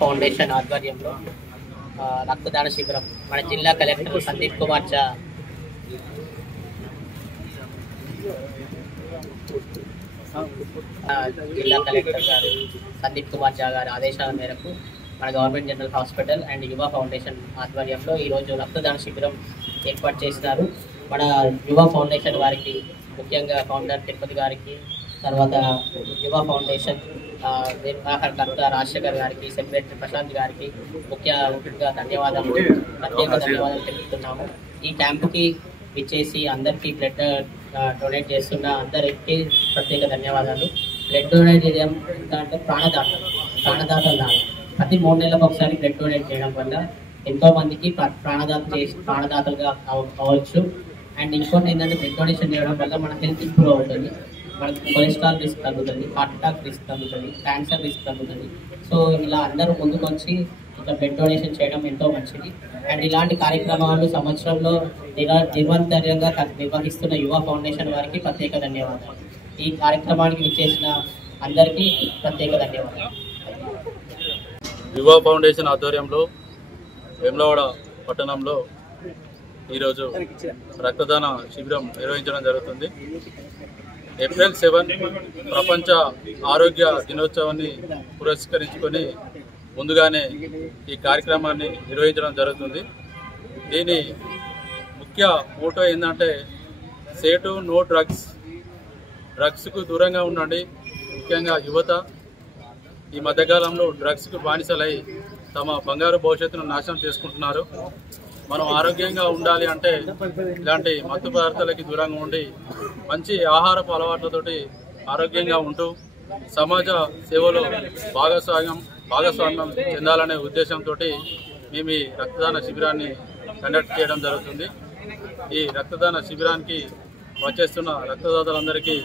Foundation ఆధ్వర్యంలో రక్తదాన శిబిరం మన జిల్లా కలెక్టర్ సందీప్ కుమార్ ఝా గారి ఆదేశాల మేరకు మన గవర్నమెంట్ జనరల్ హాస్పిటల్ అండ్ యువ ఫౌండేషన్ ఆధ్వర్యంలో ఈరోజు రక్తదాన శిబిరం ఏర్పాటు చేసినారు. మన యువ ఫౌండేషన్ వారికి ముఖ్యంగా ఫౌండర్ తిరుపతి గారికి, తర్వాత యువ ఫౌండేషన్ నిర్వాహకర్త రాజశేఖర్ గారికి, సెక్రటరీ ప్రశాంత్ గారికి ముఖ్యంగా ప్రత్యేక ధన్యవాదాలు తెలుపుతున్నాము. ఈ క్యాంపుకి ఇచ్చేసి అందరికీ బ్లడ్ డొనేట్ చేస్తున్న అందరికీ ప్రత్యేక ధన్యవాదాలు. బ్లడ్ డొనేట్ చేయడం అంటే ప్రాణదాతలు లాగా ప్రతి 3 నెలలకు ఒకసారి బ్లడ్ డొనేట్ చేయడం వల్ల ఎంతో మందికి ప్రాణదాతలుగా అవ్వచ్చు. అండ్ ఇంకోటి ఏంటంటే బ్లడ్ డొనేషన్ చేయడం వల్ల మన హెల్త్ ఇంప్రూవ్ అవుతుంది, మనకి కొలెస్ట్రాల్ రిస్క్ తగ్గుతుంది, హార్ట్ అటాక్ రిస్క్ తగ్గుతుంది, క్యాన్సర్ రిస్క్ తగ్గుతుంది. సో ఇలా అందరూ ముందుకు వచ్చి ఇట్లా బ్లడ్ డొనేషన్ చేయడం ఎంతో మంచిది. అండ్ ఇలాంటి కార్యక్రమాలు సంవత్సరంలో నిరంతరంగా నిర్వహిస్తున్న యువ ఫౌండేషన్ వారికి ప్రత్యేక ధన్యవాదాలు. ఈ కార్యక్రమానికి విచ్చేసిన అందరికీ ప్రత్యేక ధన్యవాదాలు. యువ ఫౌండేషన్ ఆధ్వర్యంలో వేములవాడ పట్టణంలో ఈరోజు రక్తదాన శిబిరం నిర్వహించడం జరుగుతుంది. ఏప్రిల్ 7 ప్రపంచ ఆరోగ్య దినోత్సవాన్ని పురస్కరించుకొని ముందుగానే ఈ కార్యక్రమాన్ని నిర్వహించడం జరుగుతుంది. దీని ముఖ్య మోటో ఏంటంటే సే టు నో డ్రగ్స్కు దూరంగా ఉండండి. ముఖ్యంగా యువత ఈ మధ్యకాలంలో డ్రగ్స్కు బానిసలై తమ బంగారు భవిష్యత్తును నాశనం చేసుకుంటున్నారు. మనం ఆరోగ్యంగా ఉండాలి అంటే ఇలాంటి మత్తు పదార్థాలకి దూరంగా ఉండి మంచి ఆహారపు అలవాట్లతోటి ఆరోగ్యంగా ఉంటూ సమాజ సేవలో భాగస్వామ్యం చెందాలనే ఉద్దేశంతో మేము ఈ రక్తదాన శిబిరాన్ని కండక్ట్ చేయడం జరుగుతుంది. ఈ రక్తదాన శిబిరానికి వచ్చేస్తున్న రక్తదాతలందరికీ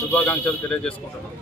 శుభాకాంక్షలు తెలియజేసుకుంటున్నాం.